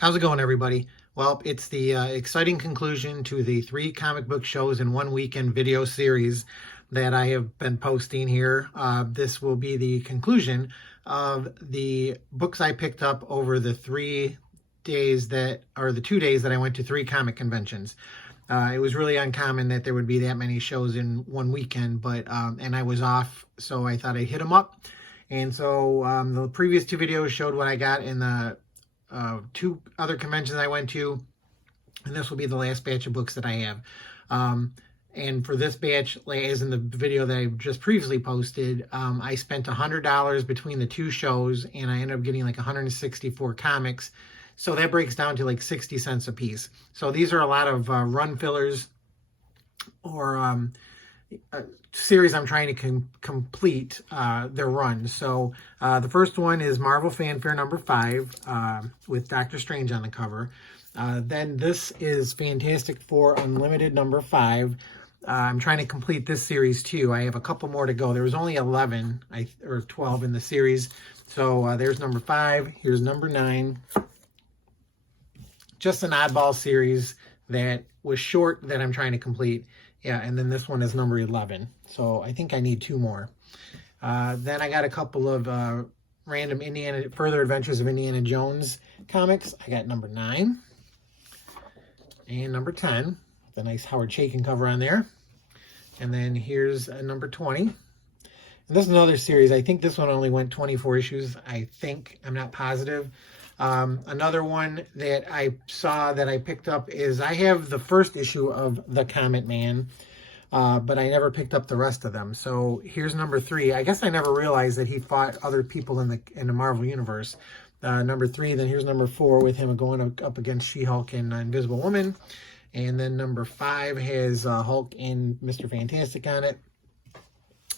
How's it going, everybody? Well, it's the exciting conclusion to the 3 comic book shows in 1 weekend video series that I have been posting here. This will be the conclusion of the books I picked up over the 3 days the 2 days that I went to 3 comic conventions. It was really uncommon that there would be that many shows in 1 weekend, but and I was off, so I thought I'd hit them up. And so the previous 2 videos showed what I got in the 2 other conventions I went to, and this will be the last batch of books that I have. And for this batch, as in the video that I just previously posted, I spent $100 between the 2 shows, and I ended up getting like 164 comics. So that breaks down to like 60 cents a piece. So these are a lot of run fillers or series I'm trying to complete their run. So the first one is Marvel Fanfare number 5 with Doctor Strange on the cover. Then this is Fantastic Four Unlimited number 5. I'm trying to complete this series too. I have a couple more to go. There was only 11 or 12 in the series. So there's number 5. Here's number 9. Just an oddball series that was short that I'm trying to complete. Yeah, and then this one is number 11. So I think I need 2 more. Then I got a couple of random Further Adventures of Indiana Jones comics. I got number 9 and number 10. The nice Howard Chaykin cover on there. And then here's number 20. And this is another series. I think this one only went 24 issues. I think. I'm not positive. Another one that I saw that I picked up is I have the first issue of The Comet Man, but I never picked up the rest of them. So here's number 3. I guess I never realized that he fought other people in the Marvel Universe. Number 3, then here's number 4 with him going up against She-Hulk and Invisible Woman. And then number 5 has Hulk and Mr. Fantastic on it.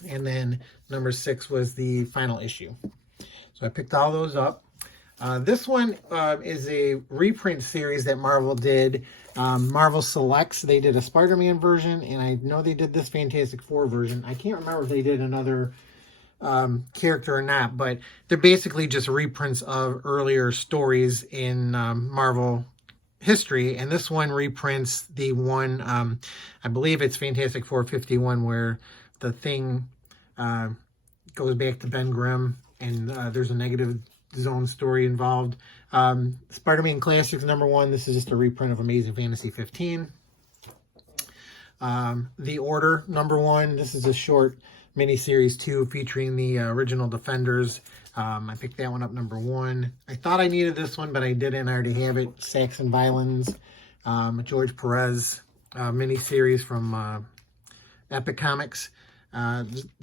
And then number 6 was the final issue. So I picked all those up. This one is a reprint series that Marvel did. Marvel Selects. They did a Spider-Man version, and I know they did this Fantastic Four version. I can't remember if they did another character or not, but they're basically just reprints of earlier stories in Marvel history. And this one reprints the one, I believe it's Fantastic Four 51, where the Thing goes back to Ben Grimm, and there's a negative zone story involved. Spider-Man Classics number 1. This is just a reprint of Amazing Fantasy 15. The Order number 1. This is a short miniseries 2 featuring the original Defenders. I picked that one up number 1. I thought I needed this one, but I didn't. I already have it. Saxon Violins, George Perez miniseries from Epic Comics.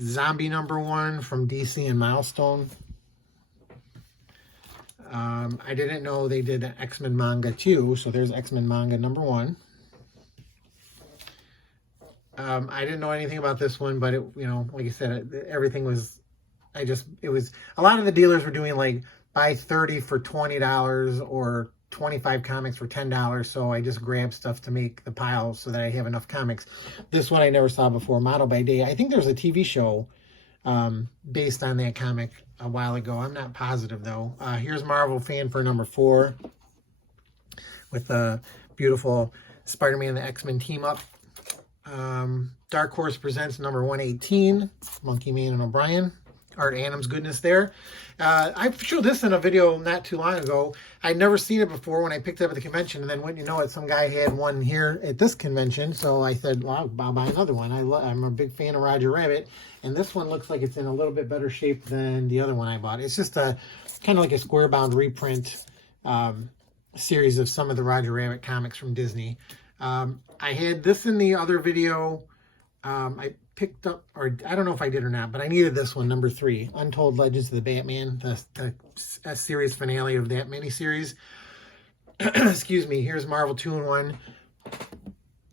Zombie number 1 from DC and Milestone. I didn't know they did an X-Men manga too, so there's X-Men manga number 1. I didn't know anything about this one, but it, like I said, everything was, it was, a lot of the dealers were doing like buy 30 for $20 or 25 comics for $10, so I just grabbed stuff to make the pile so that I have enough comics. This one I never saw before, Model by Day. I think there's a TV show based on that comic a while ago. I'm not positive though. Here's Marvel Fanfare number 4 with a beautiful Spider-Man and the X-Men team up. Dark Horse Presents number 118, Monkey Man and O'Brien. Art Adams goodness there. I showed this in a video not too long ago. I'd never seen it before when I picked it up at the convention, and then wouldn't you know it, some guy had one here at this convention, so I said, well, I'll buy another one. I'm a big fan of Roger Rabbit, and this one looks like it's in a little bit better shape than the other one I bought. It's just a kind of like a square-bound reprint series of some of the Roger Rabbit comics from Disney. I had this in the other video. I picked up, or I don't know if I did or not, but I needed this one, number 3, Untold Legends of the Batman, the series finale of that miniseries. Excuse me. Here's Marvel 2-in-1,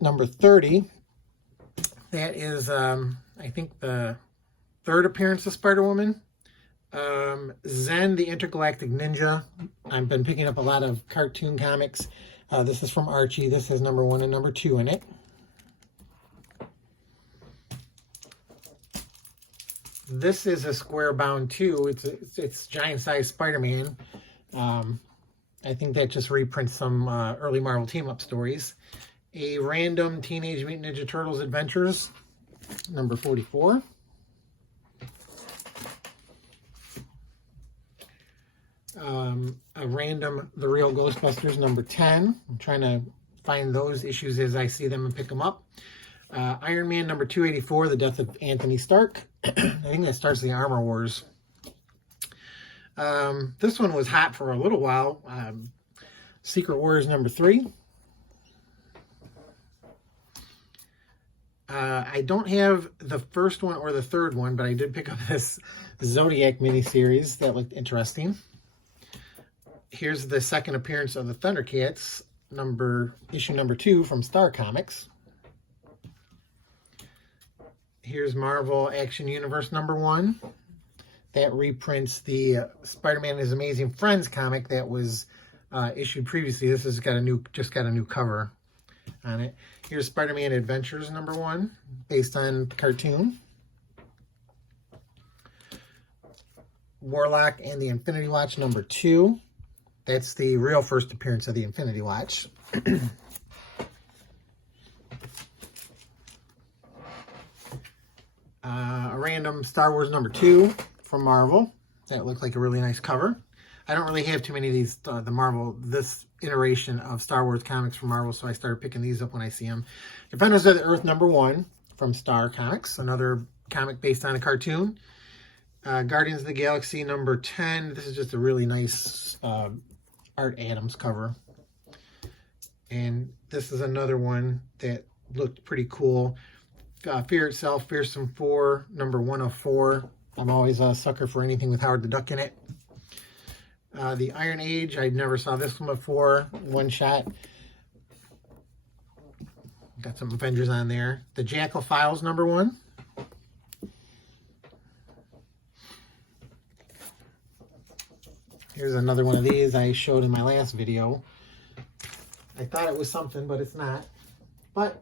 number 30. That is, I think, the 3rd appearance of Spider-Woman. Zen, the Intergalactic Ninja. I've been picking up a lot of cartoon comics. This is from Archie. This has number 1 and number 2 in it. This is a square bound too. It's giant size Spider-Man. I think that just reprints some early Marvel team-up stories. A random Teenage Mutant Ninja Turtles Adventures, number 44. A random The Real Ghostbusters, number 10. I'm trying to find those issues as I see them and pick them up. Iron Man, number 284, The Death of Anthony Stark. I think that starts the Armor Wars. This one was hot for a little while. Secret Warriors, number 3. I don't have the first one or the third one, but I did pick up this Zodiac miniseries that looked interesting. Here's the second appearance of the Thundercats, issue number 2 from Star Comics. Here's Marvel Action Universe number 1. That reprints the Spider-Man and His Amazing Friends comic that was issued previously. This has got just got a new cover on it. Here's Spider-Man Adventures number 1, based on the cartoon. Warlock and the Infinity Watch number 2. That's the real first appearance of the Infinity Watch. A random Star Wars number 2 from Marvel. That looked like a really nice cover. I don't really have too many of these, this iteration of Star Wars comics from Marvel, so I started picking these up when I see them. Defenders of the Earth number 1 from Star Comics, another comic based on a cartoon. Guardians of the Galaxy number 10. This is just a really nice Art Adams cover. And this is another one that looked pretty cool. Fear Itself, Fearsome 4, number 104. I'm always a sucker for anything with Howard the Duck in it. The Iron Age, I never saw this one before. One shot. Got some Avengers on there. The Jackal Files, number 1. Here's another one of these I showed in my last video. I thought it was something, but it's not. But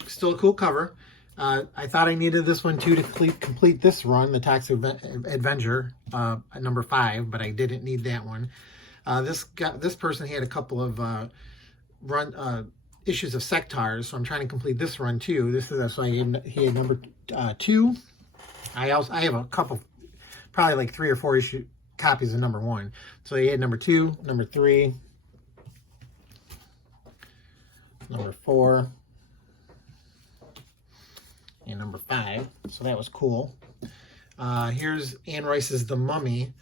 it's still a cool cover. I thought I needed this one too to complete this run, the Toxic Avenger, at number 5, but I didn't need that one. This person had a couple of issues of Sectars, so I'm trying to complete this run too. This is so he had number 2. I have a couple, probably like 3 or 4 copies of number 1. So he had number 2, number 3, number 4. And number 5, so that was cool. Here's Anne Rice's The Mummy.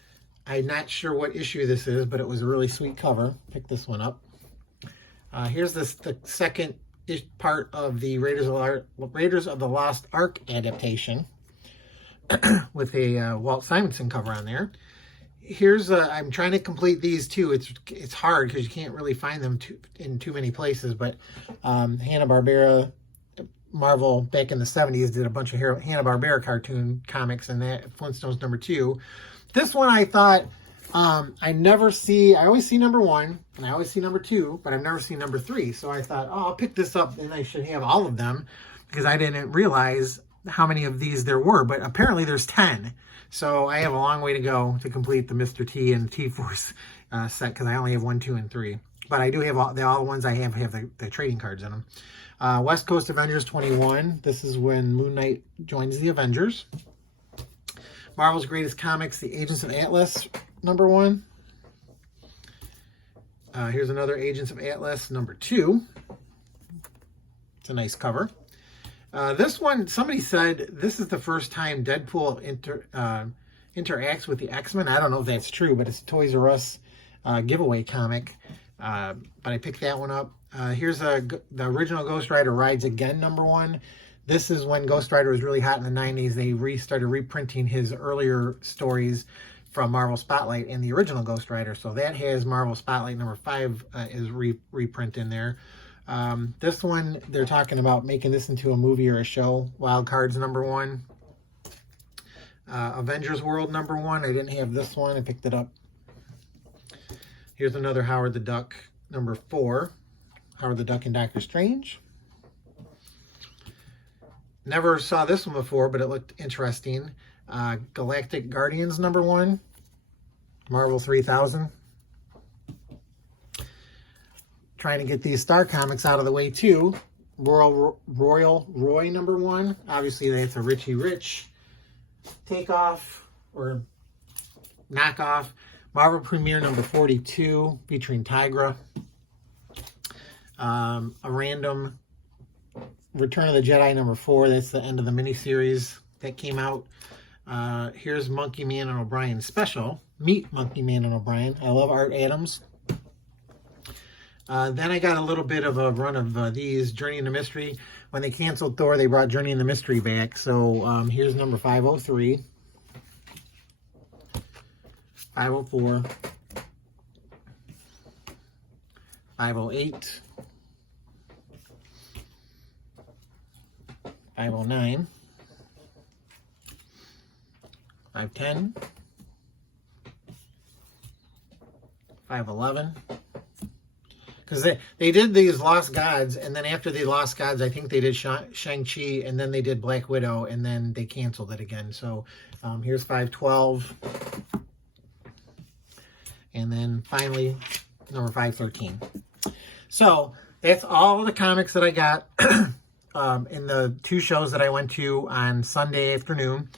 I'm not sure what issue this is, but it was a really sweet cover. Pick this one up. Here's the second part of the Raiders of the Lost Ark adaptation with a Walt Simonson cover on there. Here's I'm trying to complete these too. It's hard because you can't really find them in too many places, but Hanna-Barbera, Marvel back in the 70s did a bunch of Hanna-Barbera cartoon comics, and that Flintstones number 2. This one I thought I always see number 1 and I always see number 2, but I've never seen number 3. So I thought, oh, I'll pick this up and I should have all of them because I didn't realize how many of these there were, but apparently there's 10. So I have a long way to go to complete the Mr. T and T-Force set because I only have 1, 2, and 3. But I do have all the ones I have the trading cards in them. West Coast Avengers 21. This is when Moon Knight joins the Avengers. Marvel's Greatest Comics, The Agents of Atlas, number 1. Here's another Agents of Atlas, number 2. It's a nice cover. This one, somebody said this is the first time Deadpool interacts with the X-Men. I don't know if that's true, but it's a Toys R Us giveaway comic. But I picked that one up. Here's the original Ghost Rider Rides Again, number 1. This is when Ghost Rider was really hot in the 90s. They started reprinting his earlier stories from Marvel Spotlight and the original Ghost Rider. So that has Marvel Spotlight number 5 is reprint in there. This one, they're talking about making this into a movie or a show. Wild Cards number 1. Avengers World number 1. I didn't have this one. I picked it up. Here's another Howard the Duck number 4. Howard the Duck and Doctor Strange. Never saw this one before, but it looked interesting. Galactic Guardians number 1. Marvel 3000. trying to get these Star Comics out of the way too. Royal Roy #1. Obviously, that's a Richie Rich takeoff or knockoff. Marvel Premiere #42 featuring Tigra. A random Return of the Jedi #4. That's the end of the miniseries that came out. Here's Monkey Man and O'Brien special. Meet Monkey Man and O'Brien. I love Art Adams. Then I got a little bit of a run of these, Journey into Mystery. When they canceled Thor, they brought Journey into Mystery back. So here's number 503, 504, 508, 509, 510, 511. Because they did these Lost Gods, and then after they Lost Gods, I think they did Shang-Chi, and then they did Black Widow, and then they canceled it again. So here's 512. And then finally, number 513. So that's all the comics that I got in the 2 shows that I went to on Sunday afternoon.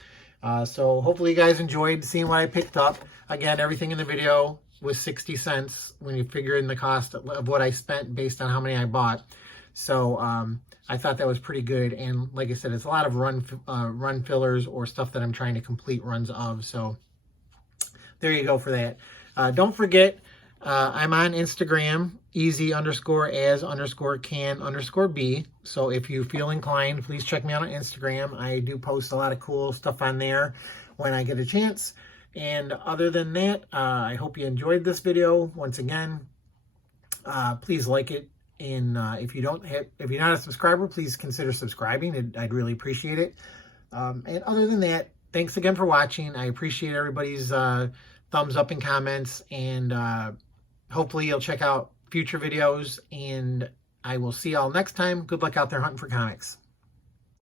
So hopefully you guys enjoyed seeing what I picked up. Again, everything in the video was 60 cents when you figure in the cost of what I spent based on how many I bought. So I thought that was pretty good. And like I said, it's a lot of run fillers or stuff that I'm trying to complete runs of. So there you go for that. Don't forget, I'm on Instagram, easy_as_can_b. So if you feel inclined, please check me out on Instagram. I do post a lot of cool stuff on there when I get a chance. And other than that, I hope you enjoyed this video. Once again, please like it. And if you're not a subscriber, please consider subscribing. I'd really appreciate it. And other than that, thanks again for watching. I appreciate everybody's thumbs up and comments. And hopefully you'll check out future videos. And I will see y'all next time. Good luck out there hunting for comics.